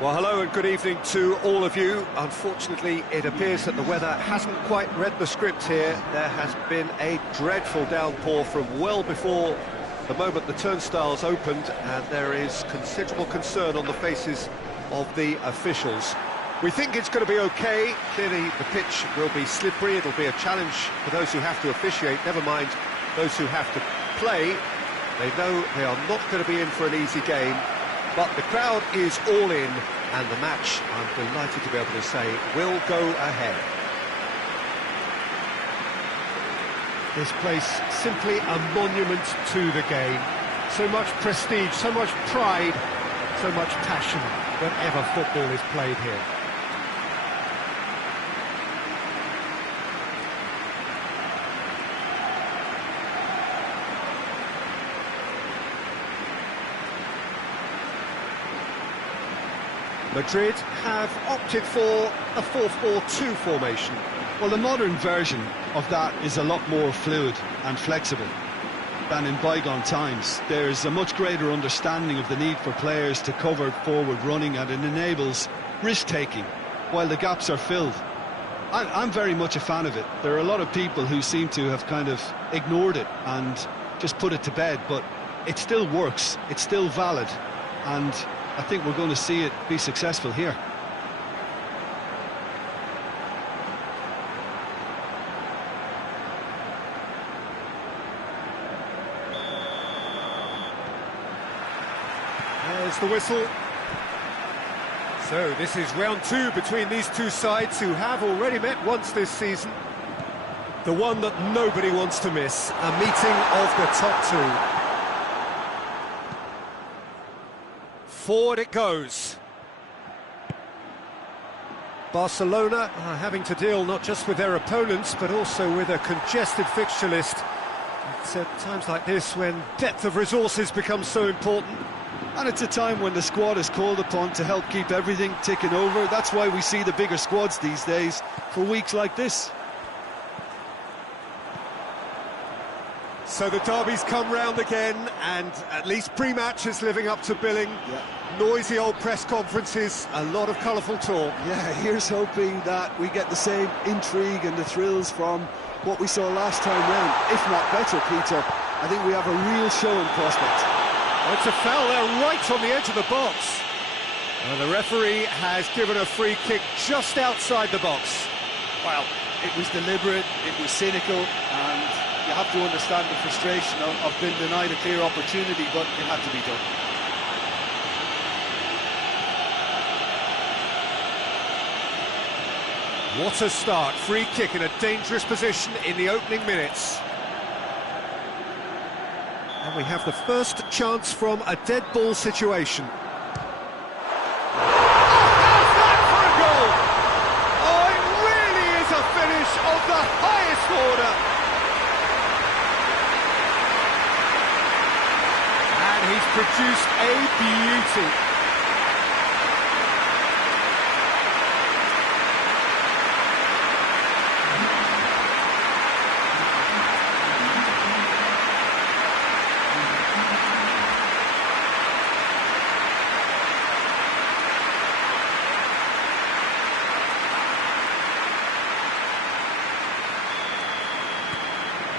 Well, hello and good evening to all of you. Unfortunately, it appears that the weather hasn't quite read the script here. There has been a dreadful downpour from well before the moment the turnstiles opened, and there is considerable concern on the faces of the officials. We think it's going to be okay. Clearly, the pitch will be slippery. It'll be a challenge for those who have to officiate, never mind those who have to play. They know they are not going to be in for an easy game. But the crowd is all in, and the match, I'm delighted to be able to say, will go ahead. This place, simply a monument to the game. So much prestige, so much pride, so much passion whenever football is played here. Madrid have opted for a 4-4-2 formation. Well, the modern version of that is a lot more fluid and flexible than in bygone times. There's a much greater understanding of the need for players to cover forward running, and it enables risk-taking while the gaps are filled. I'm very much a fan of it. There are a lot of people who seem to have kind of ignored it and just put it to bed, but it still works, it's still valid, and I think we're going to see it be successful here. There's the whistle. So this is round two between these two sides who have already met once this season. The one that nobody wants to miss, a meeting of the top two. Forward it goes. Barcelona are having to deal not just with their opponents, but also with a congested fixture list. It's at times like this when depth of resources becomes so important. And it's a time when the squad is called upon to help keep everything ticking over. That's why we see the bigger squads these days for weeks like this. So the derby's come round again, and at least pre-match is living up to billing. Yeah. Noisy old press conferences, a lot of colourful talk. Yeah, here's hoping that we get the same intrigue and the thrills from what we saw last time round, if not better, Peter. I think we have a real show in prospect. Oh, it's a foul there right on the edge of the box. And the referee has given a free kick just outside the box. Well, it was deliberate, it was cynical, and you have to understand the frustration of being denied a clear opportunity, but it had to be done. What a start, free kick in a dangerous position in the opening minutes. And we have the first chance from a dead ball situation. Oh, how's that for a goal? Oh, it really is a finish of the highest order. And he's produced a beauty.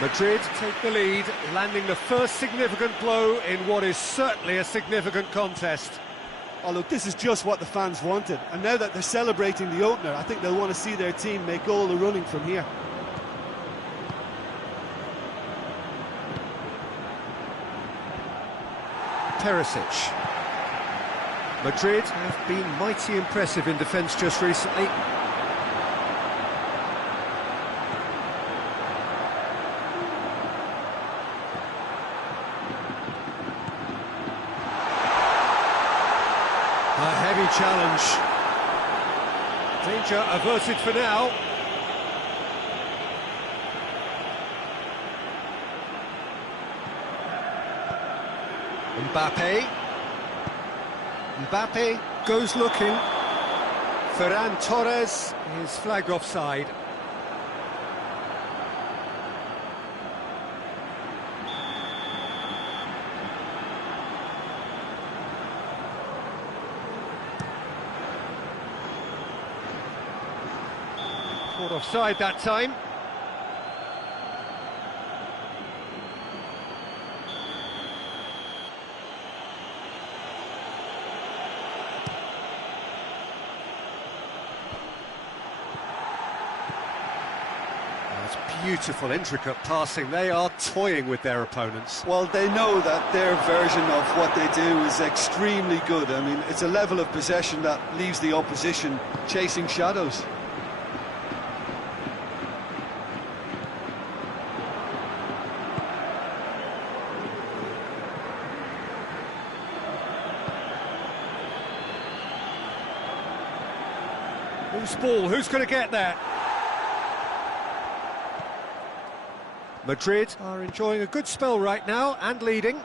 Madrid take the lead, landing the first significant blow in what is certainly a significant contest. Oh look, this is just what the fans wanted, and now that they're celebrating the opener, I think they'll want to see their team make all the running from here. Perisic. Madrid have been mighty impressive in defence just recently. A heavy challenge. Danger averted for now. Mbappe goes looking. Ferran Torres is flagged offside. Caught offside that time. Beautiful, intricate passing. They are toying with their opponents. Well, they know that their version of what they do is extremely good. I mean, it's a level of possession that leaves the opposition chasing shadows. Loose ball, who's going to get that? Madrid are enjoying a good spell right now and leading.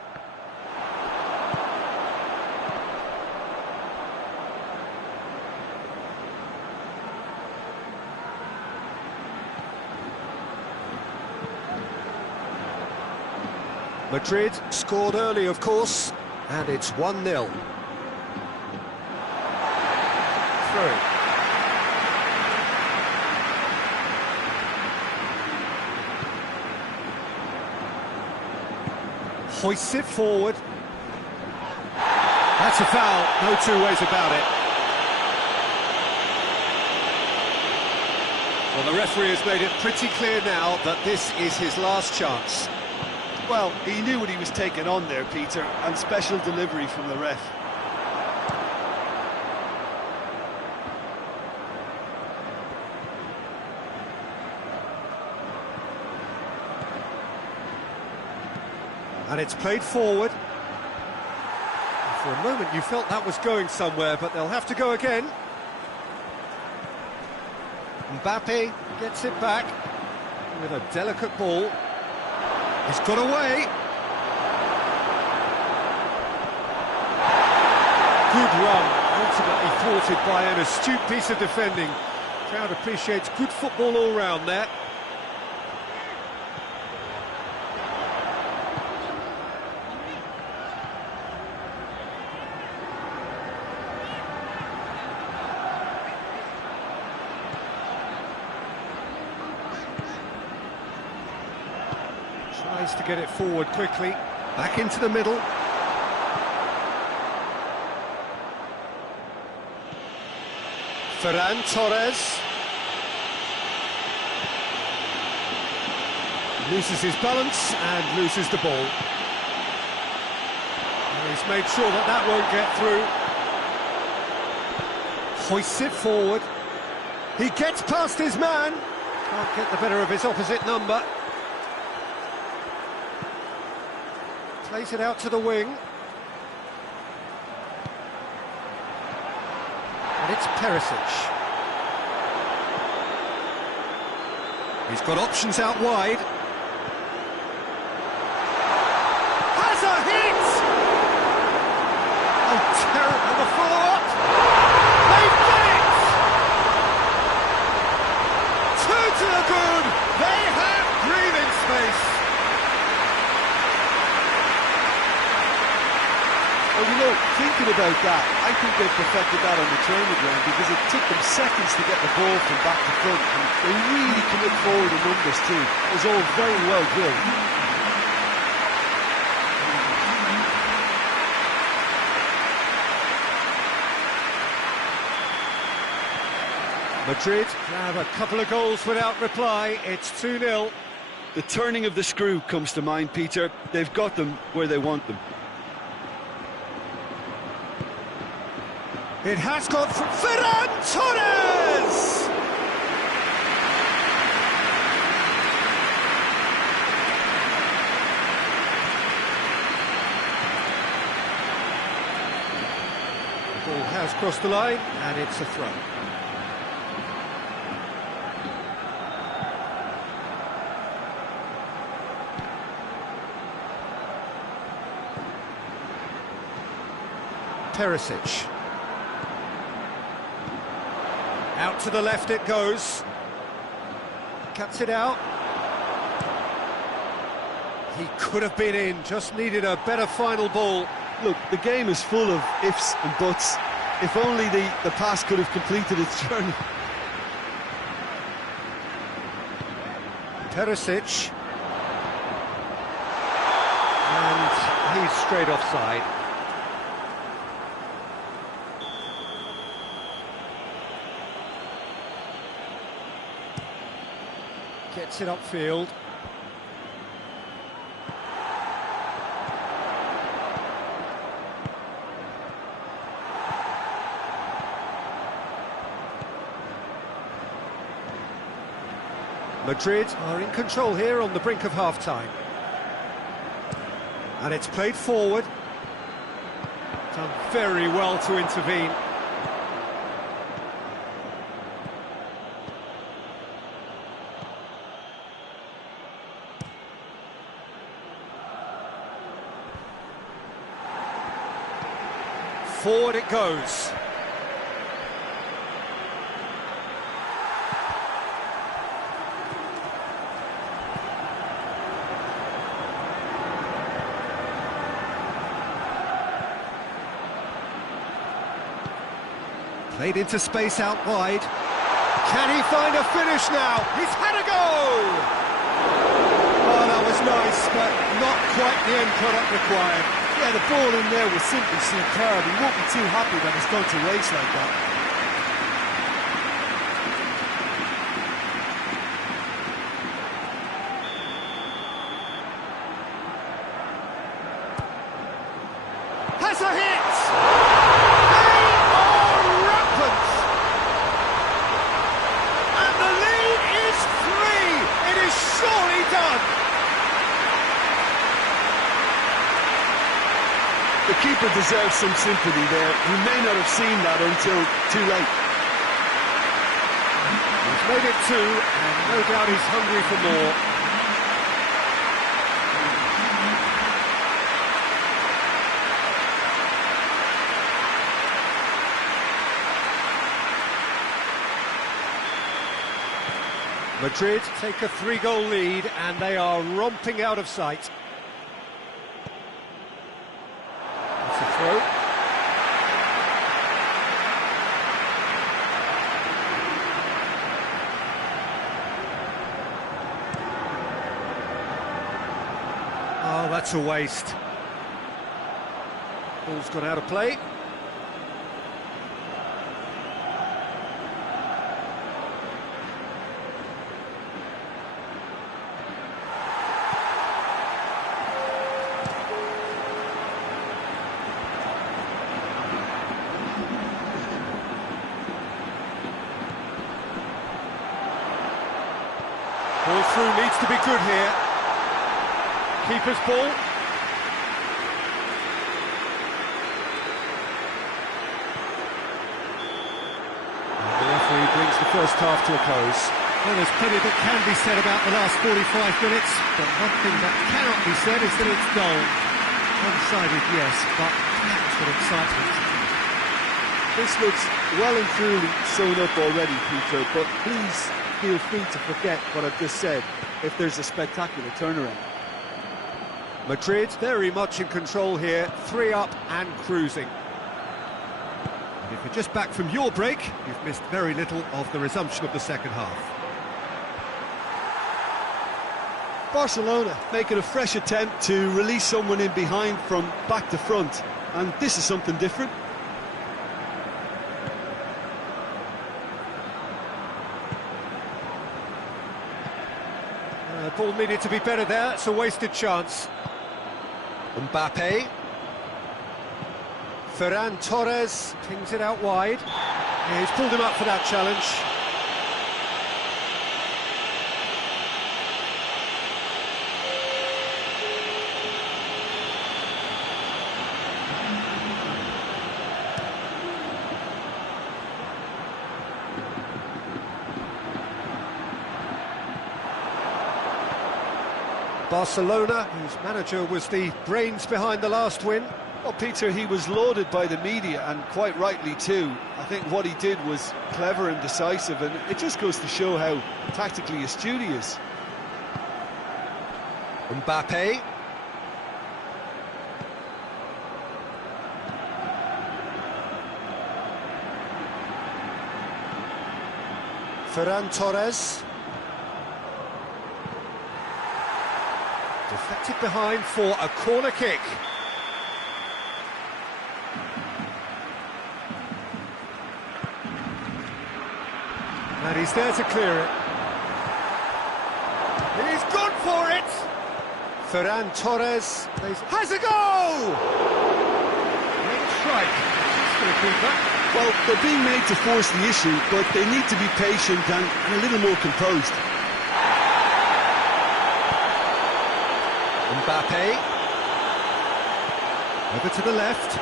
Madrid scored early, of course, and it's 1-0. Through. Hoists it forward. That's a foul, no two ways about it. Well, the referee has made it pretty clear now that this is his last chance. Well, he knew what he was taking on there, Peter, and special delivery from the ref. And it's played forward. For a moment you felt that was going somewhere, but they'll have to go again. Mbappe gets it back with a delicate ball. He's got away. Good run, ultimately thwarted by an astute piece of defending. Crowd appreciates good football all round there. Tries to get it forward quickly, back into the middle. Ferran Torres. Loses his balance and loses the ball. And he's made sure that that won't get through. Hoists it forward. He gets past his man. Can't get the better of his opposite number. Plays it out to the wing. And it's Perisic. He's got options out wide. Has a hit! Oh, terrible, the follow-up! They've got it! Two to the good! They have breathing space! Well, you know, thinking about that, I think they perfected that on the training ground because it took them seconds to get the ball from back to front, and they really commit forward in numbers too. It was all very well drilled. Madrid have a couple of goals without reply. It's 2-0. The turning of the screw comes to mind, Peter. They've got them where they want them. It has gone from Ferran Torres! The ball has crossed the line, and it's a throw. Perisic. Out to the left it goes. Cuts it out. He could have been in, just needed a better final ball. Look, the game is full of ifs and buts. If only the pass could have completed its journey. Perisic. And he's straight offside. Gets it upfield. Madrid are in control here on the brink of half-time. And it's played forward. Done very well to intervene. Forward it goes. Played into space out wide. Can he find a finish now? He's had a go! Oh, that was nice, but not quite the end product required. Yeah, the ball in there was simply superb. He won't be too happy when it's gone to waste like that. Has a hit! They are rampant! And the lead is 3! It is surely done! The keeper deserves some sympathy there. He may not have seen that until too late. He's made it 2, and no doubt he's hungry for more. Madrid take a 3-goal lead, and they are romping out of sight. That's a throw. Oh, that's a waste. Ball's gone out of play. Ball through needs to be good here. Keeper's ball. And the referee brings the first half to a close. Well, there's plenty that can be said about the last 45 minutes, but one thing that cannot be said is that it's dull. One-sided, yes, but packed with excitement. This looks well and truly sewn up already, Peter, but please feel free to forget what I've just said if there's a spectacular turnaround. Madrid very much in control here, 3 up and cruising. And if you're just back from your break, you've missed very little of the resumption of the second half. Barcelona making a fresh attempt to release someone in behind from back to front, and this is something different. Ball needed to be better there, it's a wasted chance. Mbappe. Ferran Torres pings it out wide. Yeah, he's pulled him up for that challenge. Barcelona, whose manager was the brains behind the last win. Well, Peter, he was lauded by the media, and quite rightly too. I think what he did was clever and decisive, and it just goes to show how tactically astute he is. Mbappe. Ferran Torres. Deflected behind for a corner kick. And he's there to clear it. He's gone for it! Ferran Torres has a goal! Great strike. For the keeper. Well, they're being made to force the issue, but they need to be patient and a little more composed. Mbappe. Over to the left.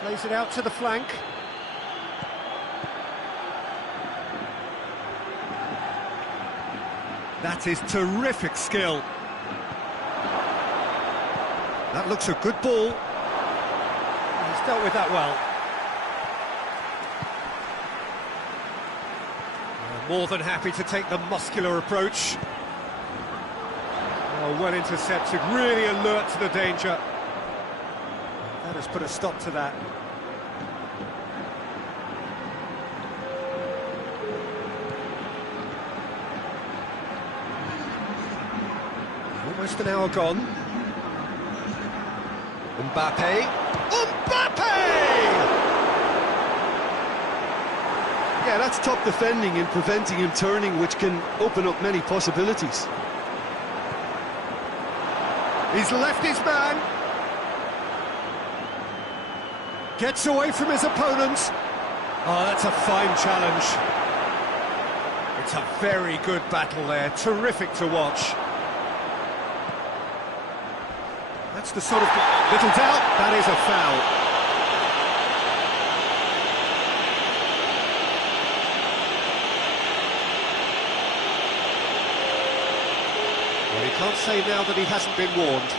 Plays it out to the flank. That is terrific skill. That looks a good ball. He's dealt with that well. More than happy to take the muscular approach. Oh, well intercepted, really alert to the danger. That has put a stop to that. Almost an hour gone. Mbappe. Mbappe! Yeah, that's top defending and preventing him turning, which can open up many possibilities. He's left his man. Gets away from his opponent. Oh, that's a fine challenge. It's a very good battle there. Terrific to watch. That's the sort of... Little doubt, that is a foul. Well, he can't say now that he hasn't been warned.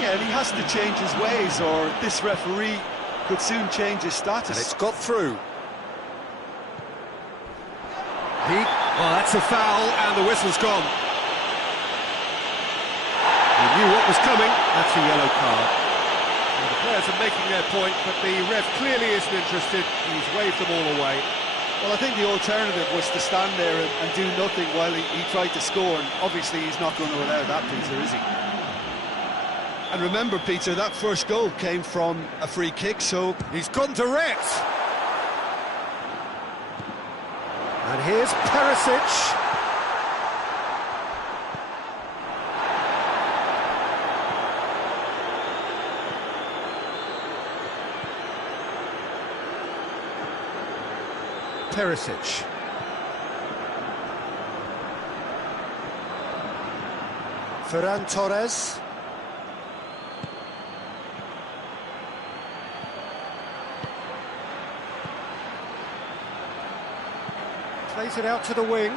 Yeah, and he has to change his ways, or this referee could soon change his status. And it's got through. Oh, that's a foul, and the whistle's gone. He knew what was coming. That's a yellow card. Well, the players are making their point, but the ref clearly isn't interested. He's waved them all away. Well, I think the alternative was to stand there and do nothing while he tried to score, and obviously he's not going to allow that, Peter, is he? And remember, Peter, that first goal came from a free kick, so... He's gone direct! And here's Perisic. Perisic. Ferran Torres. Plays it out to the wing.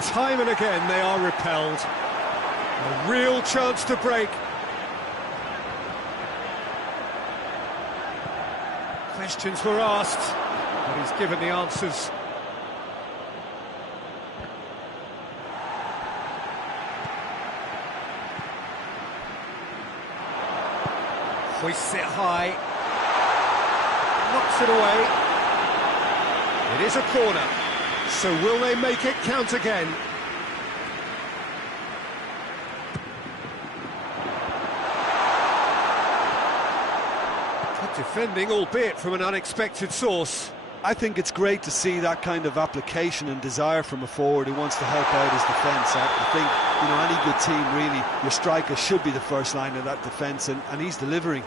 Time and again they are repelled. A real chance to break. Questions were asked, but he's given the answers. Hoists it high. Knocks it away. It is a corner. So will they make it count again? Good defending, albeit from an unexpected source. I think it's great to see that kind of application and desire from a forward who wants to help out his defence. I think, you know, any good team, really, your striker should be the first line of that defence, and he's delivering.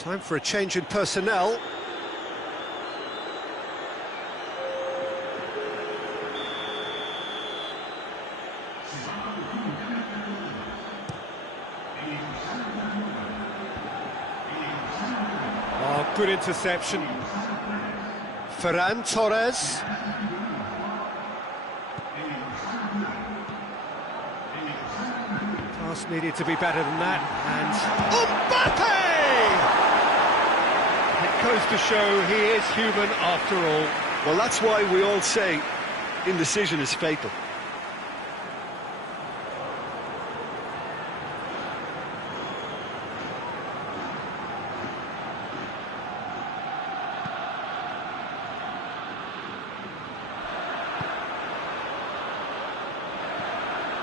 Time for a change in personnel. Oh, good interception. Ferran Torres. Pass needed to be better than that, and Mbappe! It goes to show he is human after all. Well, that's why we all say indecision is fatal.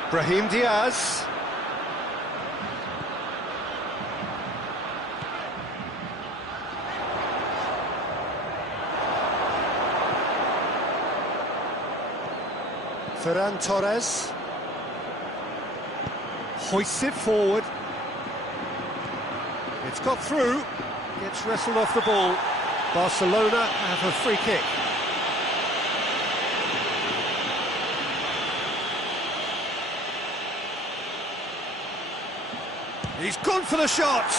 Brahim Diaz. Ferran Torres. Hoists it forward. It's got through. Gets wrestled off the ball. Barcelona have a free kick. He's gone for the shot.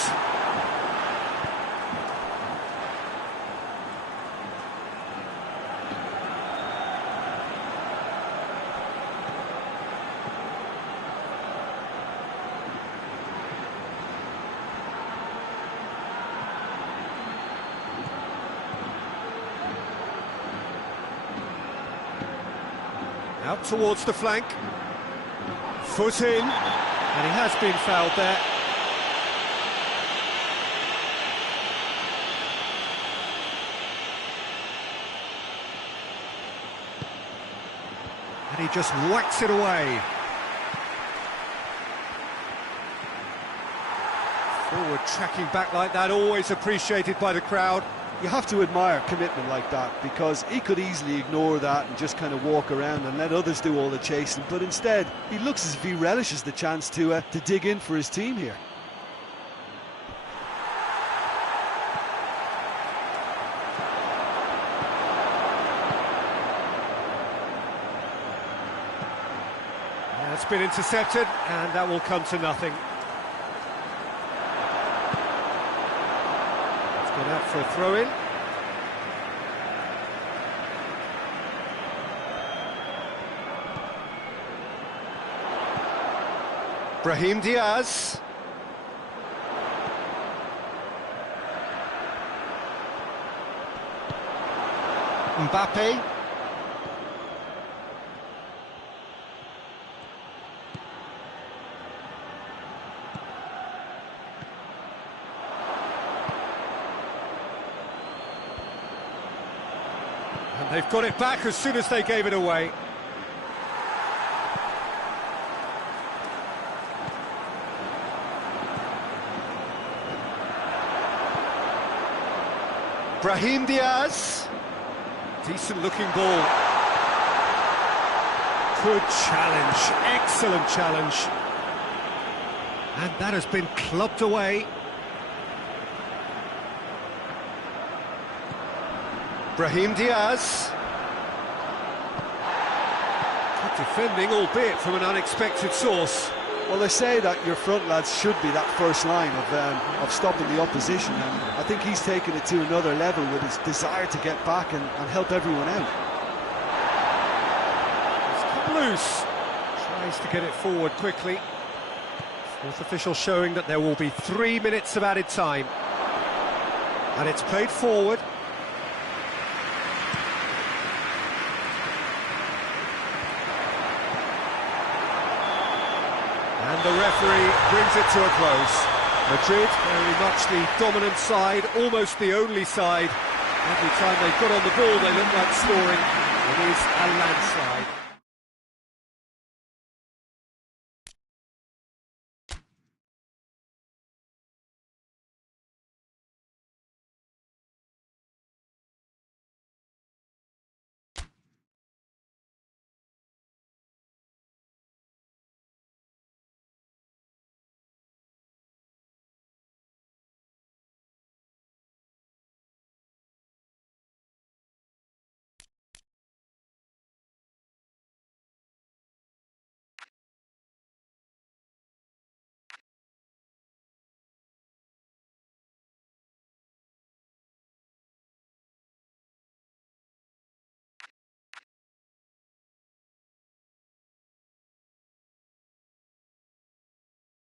Out towards the flank. Foot in. And he has been fouled there. And he just whacks it away. Forward tracking back like that, always appreciated by the crowd. You have to admire commitment like that, because he could easily ignore that and just kind of walk around and let others do all the chasing, but instead he looks as if he relishes the chance to dig in for his team here. It's been intercepted, and that will come to nothing. It's gone out for a throw-in. Brahim Diaz. Mbappe. And they've got it back as soon as they gave it away. Brahim Diaz. Decent looking ball. Good challenge, excellent challenge. And that has been clubbed away. Brahim Diaz. Good defending, albeit from an unexpected source. Well, they say that your front lads should be that first line of stopping the opposition, and I think he's taken it to another level with his desire to get back and help everyone out. It's come loose. Tries to get it forward quickly. Fourth official showing that there will be 3 minutes of added time. And it's played forward. And the referee brings it to a close. Madrid, very much the dominant side, almost the only side. Every time they've got on the ball, they look like scoring. It is a landslide.